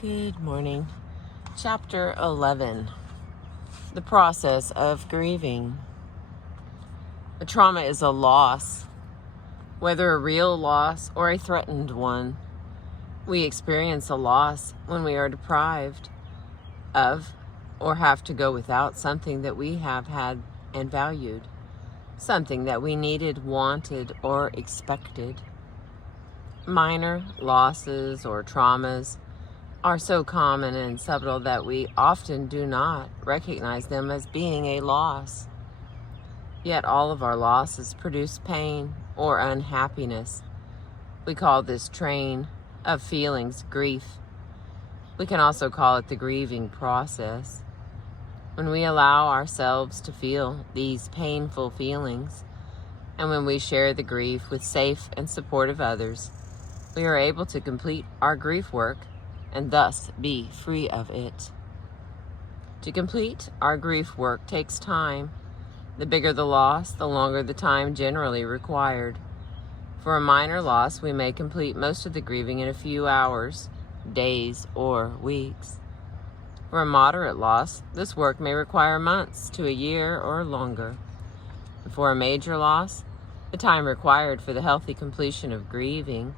Good morning. Chapter 11. The Process of Grieving. A trauma is a loss, whether a real loss or a threatened one. We experience a loss when we are deprived of or have to go without something that we have had and valued, something that we needed, wanted, or expected. Minor losses or traumas are so common and subtle that we often do not recognize them as being a loss. Yet all of our losses produce pain or unhappiness. We call this train of feelings grief. We can also call it the grieving process. When we allow ourselves to feel these painful feelings, and when we share the grief with safe and supportive others, we are able to complete our grief work and thus be free of it. To complete our grief work takes time. The bigger the loss, the longer the time generally required. For a minor loss, we may complete most of the grieving in a few hours, days, or weeks. For a moderate loss, this work may require months to a year or longer. And for a major loss, the time required for the healthy completion of grieving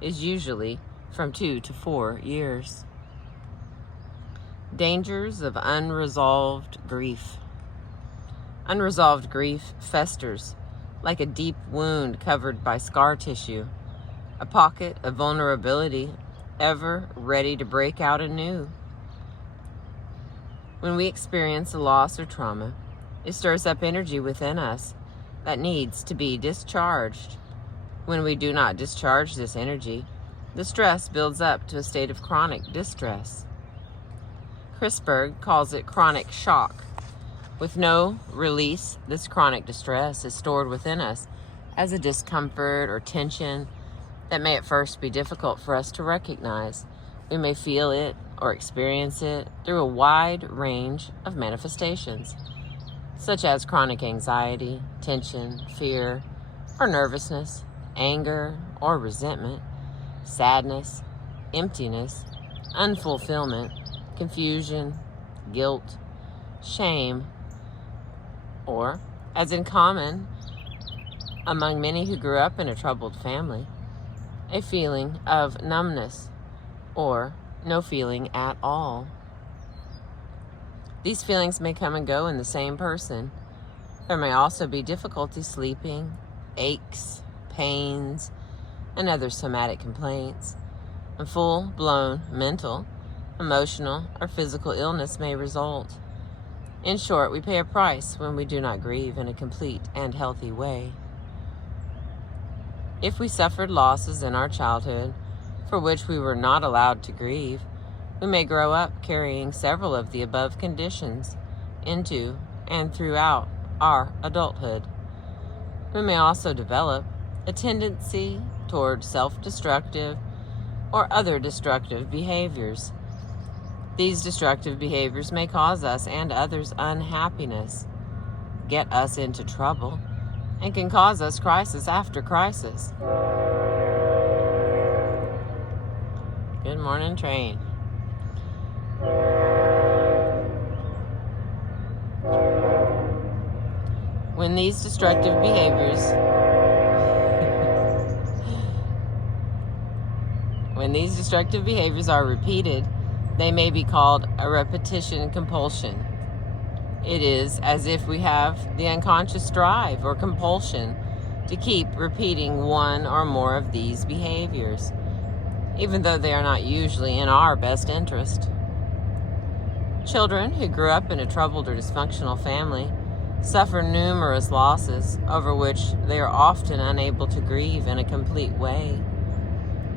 is usually from 2 to 4 years. Dangers of unresolved grief. Unresolved grief festers like a deep wound covered by scar tissue, a pocket of vulnerability ever ready to break out anew. When we experience a loss or trauma, it stirs up energy within us that needs to be discharged. When we do not discharge this energy, the stress builds up to a state of chronic distress. Chrisberg calls it chronic shock. With no release, this chronic distress is stored within us as a discomfort or tension that may at first be difficult for us to recognize. We may feel it or experience it through a wide range of manifestations, such as chronic anxiety, tension, fear, or nervousness, anger or resentment, sadness, emptiness, unfulfillment, confusion, guilt, shame, or, as in common among many who grew up in a troubled family, a feeling of numbness or no feeling at all. These feelings may come and go in the same person. There may also be difficulty sleeping, aches, pains, and other somatic complaints. A full-blown mental, emotional, or physical illness may result. In short, we pay a price when we do not grieve in a complete and healthy way. If we suffered losses in our childhood for which we were not allowed to grieve, we may grow up carrying several of the above conditions into and throughout our adulthood. We may also develop a tendency toward self-destructive or other destructive behaviors. These destructive behaviors may cause us and others unhappiness, get us into trouble, and can cause us crisis after crisis. Good morning, train. When these destructive behaviors are repeated, they may be called a repetition compulsion. It is as if we have the unconscious drive or compulsion to keep repeating one or more of these behaviors, even though they are not usually in our best interest. Children who grew up in a troubled or dysfunctional family suffer numerous losses over which they are often unable to grieve in a complete way.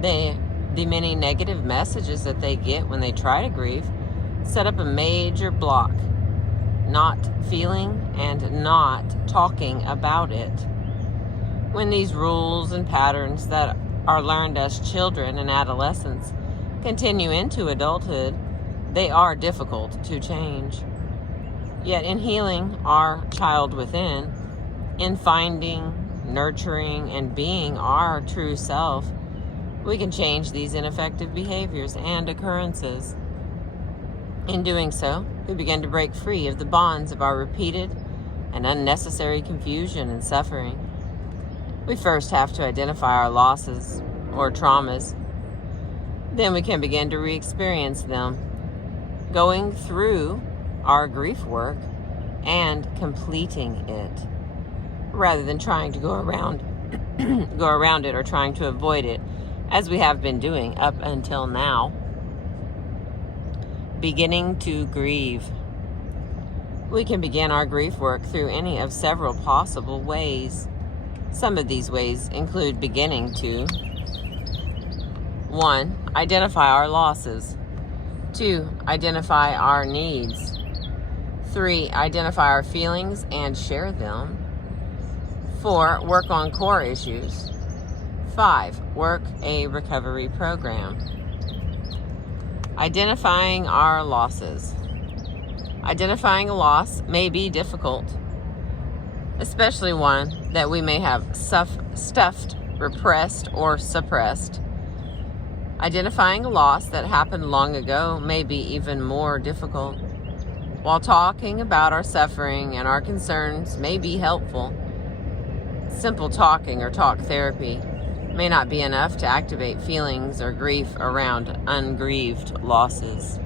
The many negative messages that they get when they try to grieve set up a major block, not feeling and not talking about it. When these rules and patterns that are learned as children and adolescents continue into adulthood, they are difficult to change. Yet in healing our child within, in finding, nurturing, and being our true self, we can change these ineffective behaviors and occurrences. In doing so, we begin to break free of the bonds of our repeated and unnecessary confusion and suffering. We first have to identify our losses or traumas. Then we can begin to re-experience them, going through our grief work and completing it, rather than trying to go around it or trying to avoid it, as we have been doing up until now. Beginning to grieve. We can begin our grief work through any of several possible ways. Some of these ways include beginning to 1. Identify our losses. 2. Identify our needs. 3. Identify our feelings and share them. 4. Work on core issues. 5. Work a recovery program. Identifying our losses. Identifying a loss may be difficult, especially one that we may have stuffed, repressed, or suppressed. Identifying a loss that happened long ago may be even more difficult. While talking about our suffering and our concerns may be helpful, simple talking or talk therapy may not be enough to activate feelings or grief around ungrieved losses.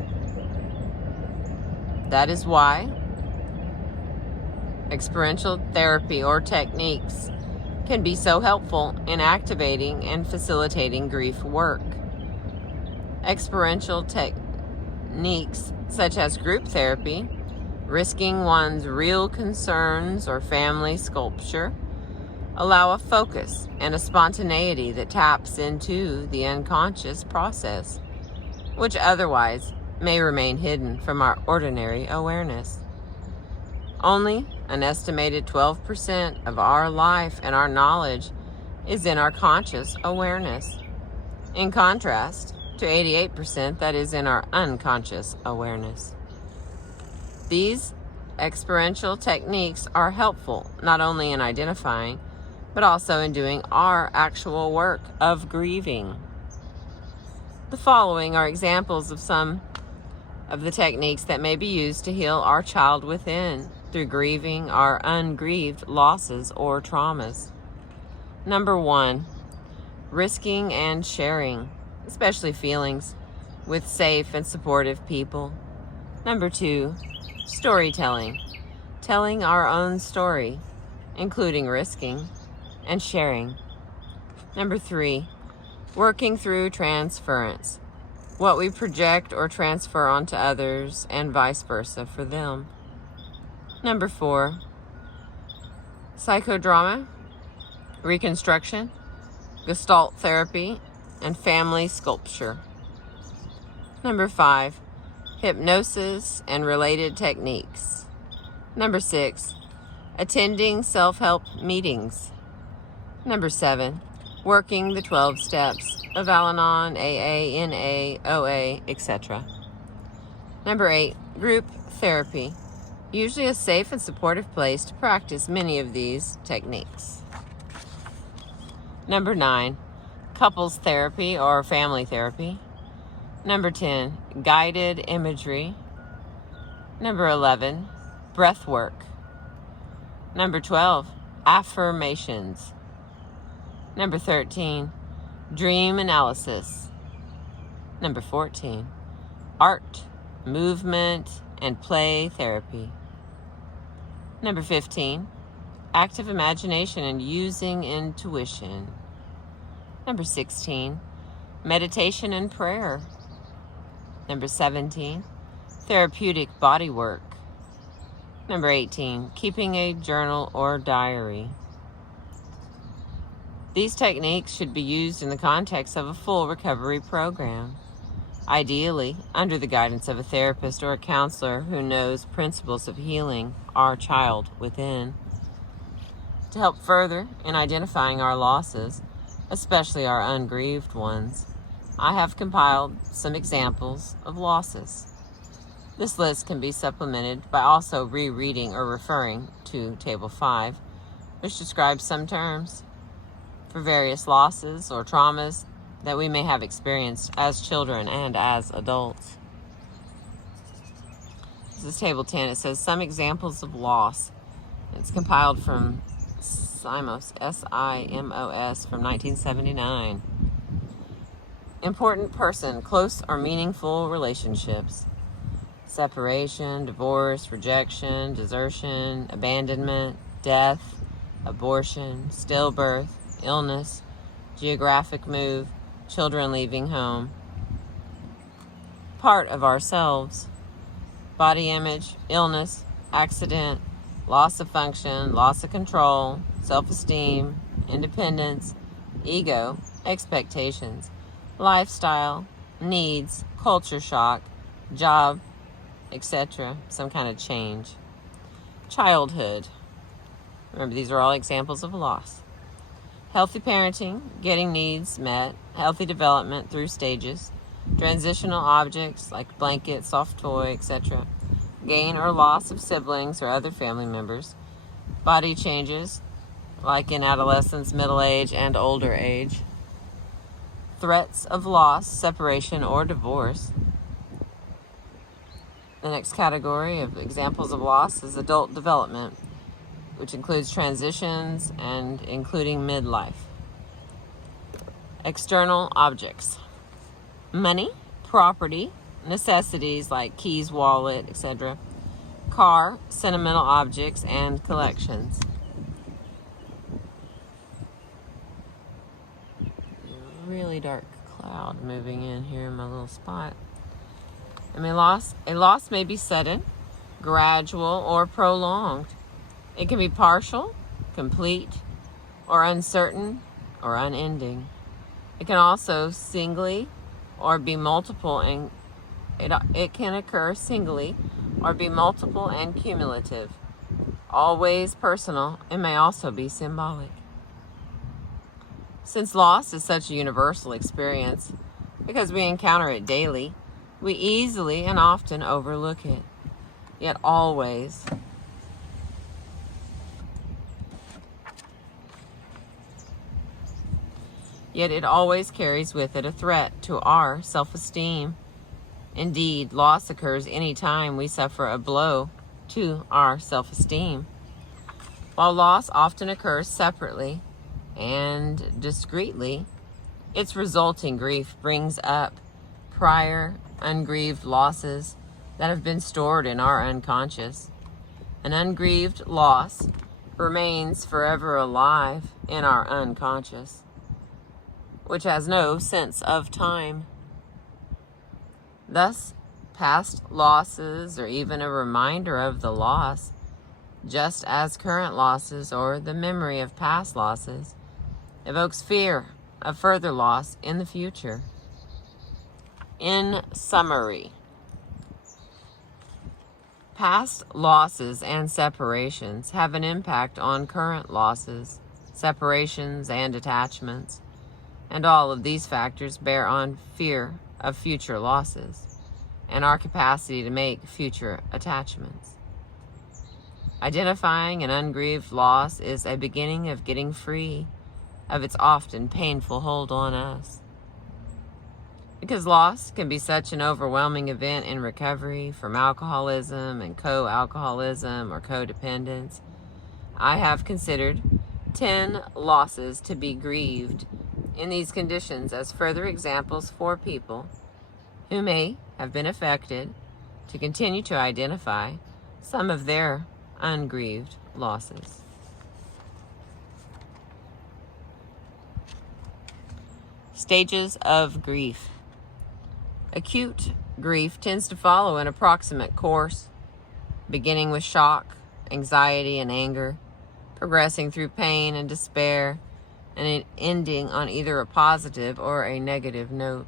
That is why experiential therapy or techniques can be so helpful in activating and facilitating grief work. Experiential techniques such as group therapy, risking one's real concerns, or family sculpture allow a focus and a spontaneity that taps into the unconscious process, which otherwise may remain hidden from our ordinary awareness. Only an estimated 12% of our life and our knowledge is in our conscious awareness, in contrast to 88% that is in our unconscious awareness. These experiential techniques are helpful not only in identifying, but also in doing our actual work of grieving. The following are examples of some of the techniques that may be used to heal our child within through grieving our ungrieved losses or traumas. Number 1, risking and sharing, especially feelings, with safe and supportive people. Number 2, storytelling, telling our own story, including risking and sharing. Number 3, working through transference, what we project or transfer onto others and vice versa for them. Number 4, psychodrama, reconstruction, Gestalt therapy, and family sculpture. Number 5, hypnosis and related techniques. Number 6, attending self-help meetings. Number 7, working the 12 steps of Al-Anon, AA, NA, OA, etc. Number 8, group therapy, usually a safe and supportive place to practice many of these techniques. Number 9, couples therapy or family therapy. Number 10, guided imagery. Number 11, breath work. Number 12, affirmations. Number 13, dream analysis. Number 14, art, movement, and play therapy. Number 15, active imagination and using intuition. Number 16, meditation and prayer. Number 17, therapeutic body work. Number 18, keeping a journal or diary. These techniques should be used in the context of a full recovery program, ideally under the guidance of a therapist or a counselor who knows principles of healing our child within. To help further in identifying our losses, especially our ungrieved ones, I have compiled some examples of losses. This list can be supplemented by also rereading or referring to Table 5, which describes some terms. For various losses or traumas, that we may have experienced as children and as adults. This is Table 10. It says some examples of loss. It's compiled from Simos, S-I-M-O-S, from 1979. Important person, close or meaningful relationships. Separation, divorce, rejection, desertion, abandonment, death, abortion, stillbirth, illness, geographic move, children leaving home. Part of ourselves. Body image, illness, accident, loss of function, loss of control, self-esteem, independence, ego, expectations, lifestyle, needs, culture shock, job, etc., some kind of change. Childhood. Remember, these are all examples of loss. Healthy parenting, getting needs met, healthy development through stages, transitional objects like blanket, soft toy, etc., gain or loss of siblings or other family members, body changes like in adolescence, middle age, and older age, threats of loss, separation, or divorce. The next category of examples of loss is adult development, which includes transitions and including midlife. External objects. Money, property, necessities like keys, wallet, etc. Car, sentimental objects, and collections. Really dark cloud moving in here in my little spot. A loss may be sudden, gradual, or prolonged. It can be partial, complete, or uncertain, or unending. It can also singly or be multiple, and it can occur singly or be multiple and cumulative. Always personal, it may also be symbolic. Since loss is such a universal experience, because we encounter it daily, we easily and often overlook it. Yet always it always carries with it a threat to our self-esteem. Indeed, loss occurs any time we suffer a blow to our self-esteem. While loss often occurs separately and discreetly, its resulting grief brings up prior ungrieved losses that have been stored in our unconscious. An ungrieved loss remains forever alive in our unconscious, which has no sense of time. Thus, past losses or even a reminder of the loss, just as current losses or the memory of past losses, evokes fear of further loss in the future. In summary, past losses and separations have an impact on current losses, separations, and attachments, and all of these factors bear on fear of future losses and our capacity to make future attachments. Identifying an ungrieved loss is a beginning of getting free of its often painful hold on us. Because loss can be such an overwhelming event in recovery from alcoholism and co-alcoholism or codependence, I have considered 10 losses to be grieved in these conditions as further examples for people who may have been affected to continue to identify some of their ungrieved losses. Stages of grief. Acute grief tends to follow an approximate course, beginning with shock, anxiety, and anger, progressing through pain and despair, and ending on either a positive or a negative note,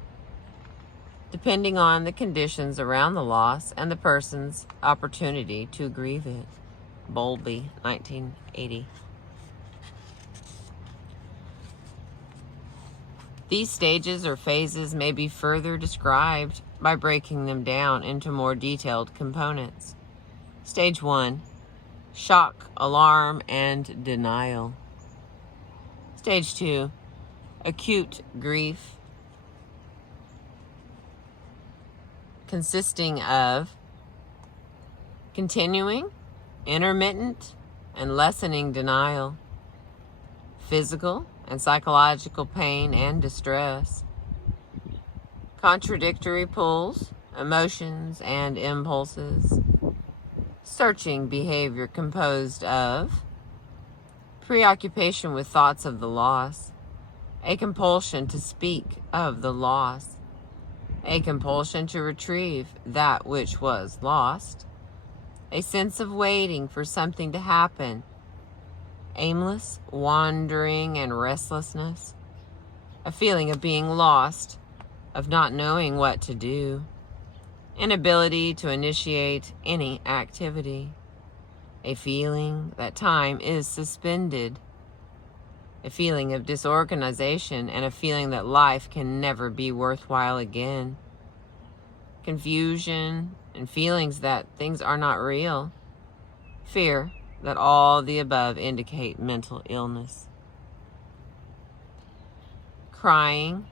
depending on the conditions around the loss and the person's opportunity to grieve it. Bowlby, 1980. These stages or phases may be further described by breaking them down into more detailed components. Stage 1, shock, alarm, and denial. Stage 2, acute grief, consisting of continuing, intermittent, and lessening denial, physical and psychological pain and distress, contradictory pulls, emotions and impulses, searching behavior composed of preoccupation with thoughts of the loss, a compulsion to speak of the loss, a compulsion to retrieve that which was lost, a sense of waiting for something to happen, aimless wandering and restlessness, a feeling of being lost, of not knowing what to do, inability to initiate any activity, a feeling that time is suspended, a feeling of disorganization, and a feeling that life can never be worthwhile again, confusion and feelings that things are not real, fear that all the above indicate mental illness, crying,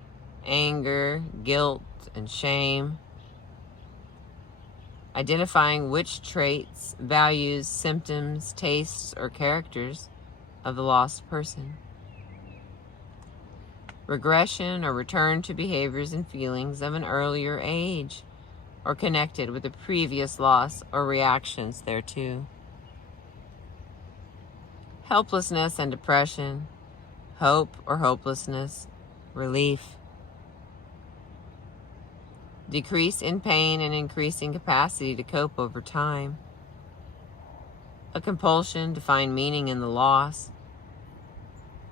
anger, guilt, and shame, identifying which traits, values, symptoms, tastes, or characters of the lost person, regression or return to behaviors and feelings of an earlier age or connected with a previous loss or reactions thereto, helplessness and depression, hope or hopelessness, relief, decrease in pain and increasing capacity to cope over time, a compulsion to find meaning in the loss,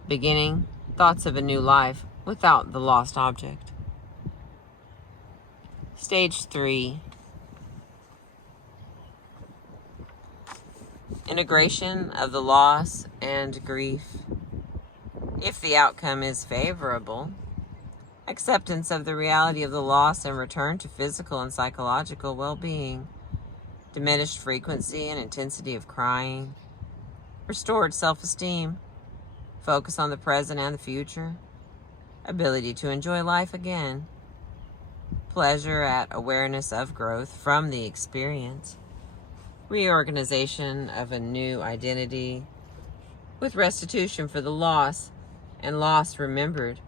beginning thoughts of a new life without the lost object. Stage 3. Integration of the loss and grief. If the outcome is favorable, acceptance of the reality of the loss and return to physical and psychological well-being, diminished frequency and intensity of crying, restored self-esteem, focus on the present and the future, ability to enjoy life again, pleasure at awareness of growth from the experience, reorganization of a new identity with restitution for the loss and loss remembered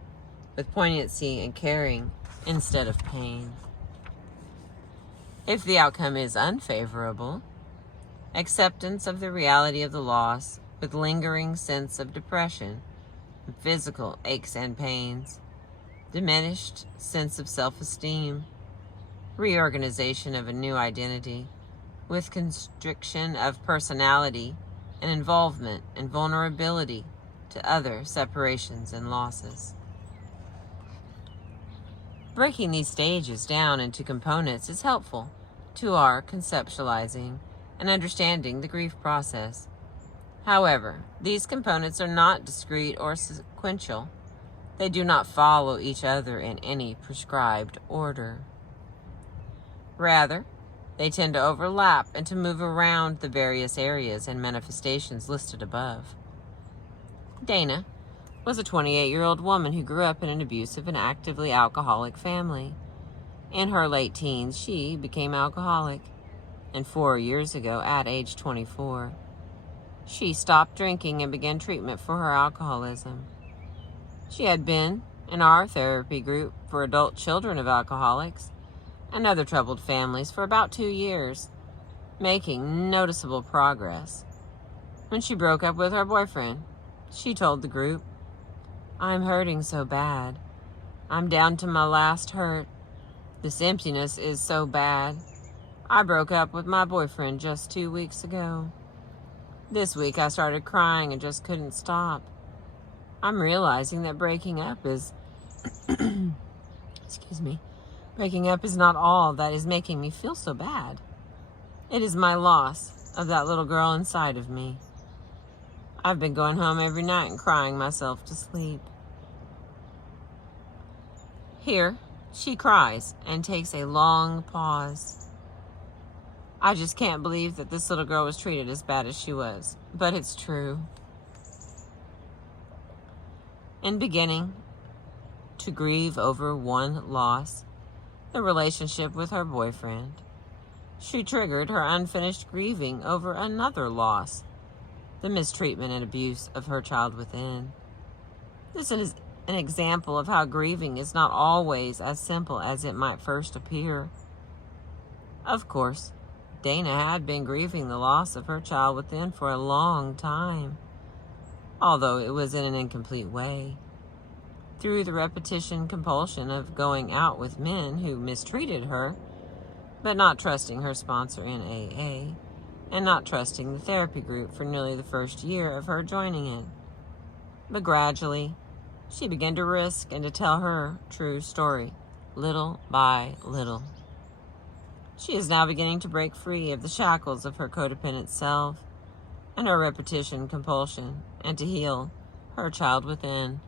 with poignancy and caring instead of pain. If the outcome is unfavorable, acceptance of the reality of the loss with lingering sense of depression, physical aches and pains, diminished sense of self-esteem, reorganization of a new identity with constriction of personality and involvement and vulnerability to other separations and losses. Breaking these stages down into components is helpful to our conceptualizing and understanding the grief process. However, these components are not discrete or sequential. They do not follow each other in any prescribed order. Rather, they tend to overlap and to move around the various areas and manifestations listed above. Dana was a 28-year-old woman who grew up in an abusive and actively alcoholic family. In her late teens, she became alcoholic, and 4 years ago, at age 24, she stopped drinking and began treatment for her alcoholism. She had been in our therapy group for adult children of alcoholics and other troubled families for about 2 years, making noticeable progress. When she broke up with her boyfriend, she told the group, "I'm hurting so bad. I'm down to my last hurt. This emptiness is so bad. I broke up with my boyfriend just 2 weeks ago. This week I started crying and just couldn't stop. I'm realizing that breaking up is breaking up is not all that is making me feel so bad. It is my loss of that little girl inside of me. I've been going home every night and crying myself to sleep." Here, she cries and takes a long pause. "I just can't believe that this little girl was treated as bad as she was, but it's true." In beginning to grieve over one loss, the relationship with her boyfriend. She triggered her unfinished grieving over another loss, the mistreatment and abuse of her child within. This is an example of how grieving is not always as simple as it might first appear. Of course, Dana had been grieving the loss of her child within for a long time, although it was in an incomplete way. Through the repetition compulsion of going out with men who mistreated her, but not trusting her sponsor in AA, and not trusting the therapy group for nearly the first year of her joining it. But gradually, she began to risk and to tell her true story, little by little. She is now beginning to break free of the shackles of her codependent self and her repetition compulsion, and to heal her child within.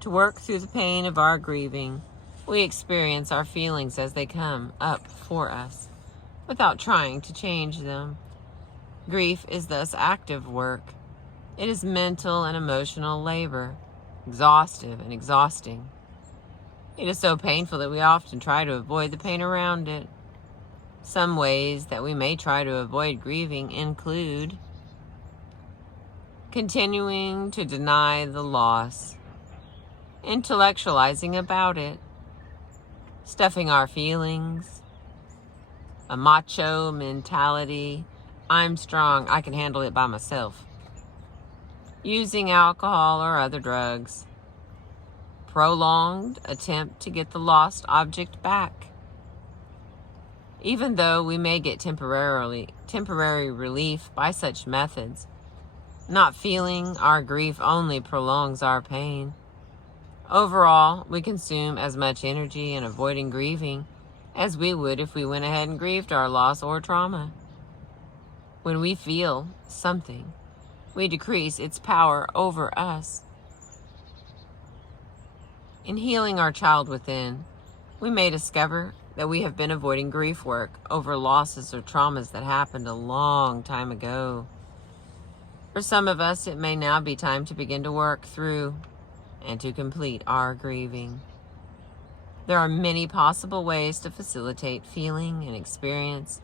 To work through the pain of our grieving, we experience our feelings as they come up for us, without trying to change them. Grief is thus active work. It is mental and emotional labor, exhaustive and exhausting. It is so painful that we often try to avoid the pain around it. Some ways that we may try to avoid grieving include continuing to deny the loss, intellectualizing about it, stuffing our feelings, a macho mentality, I'm strong, I can handle it by myself, using alcohol or other drugs, prolonged attempt to get the lost object back. Even though we may get temporary relief by such methods, not feeling our grief only prolongs our pain. Overall, we consume as much energy in avoiding grieving as we would if we went ahead and grieved our loss or trauma. When we feel something, we decrease its power over us. In healing our child within, we may discover that we have been avoiding grief work over losses or traumas that happened a long time ago. For some of us, it may now be time to begin to work through and to complete our grieving. There are many possible ways to facilitate feeling and experience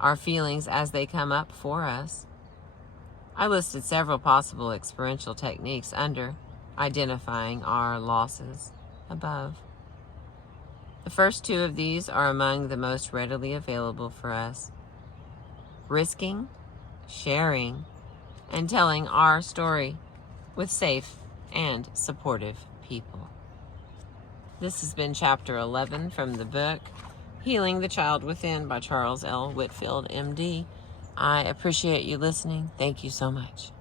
our feelings as they come up for us. I listed several possible experiential techniques under identifying our losses above. The first two of these are among the most readily available for us. Risking, sharing, and telling our story with safe and supportive people. This has been Chapter 11 from the book Healing the Child Within by Charles L. Whitfield, MD. I appreciate you listening. Thank you so much.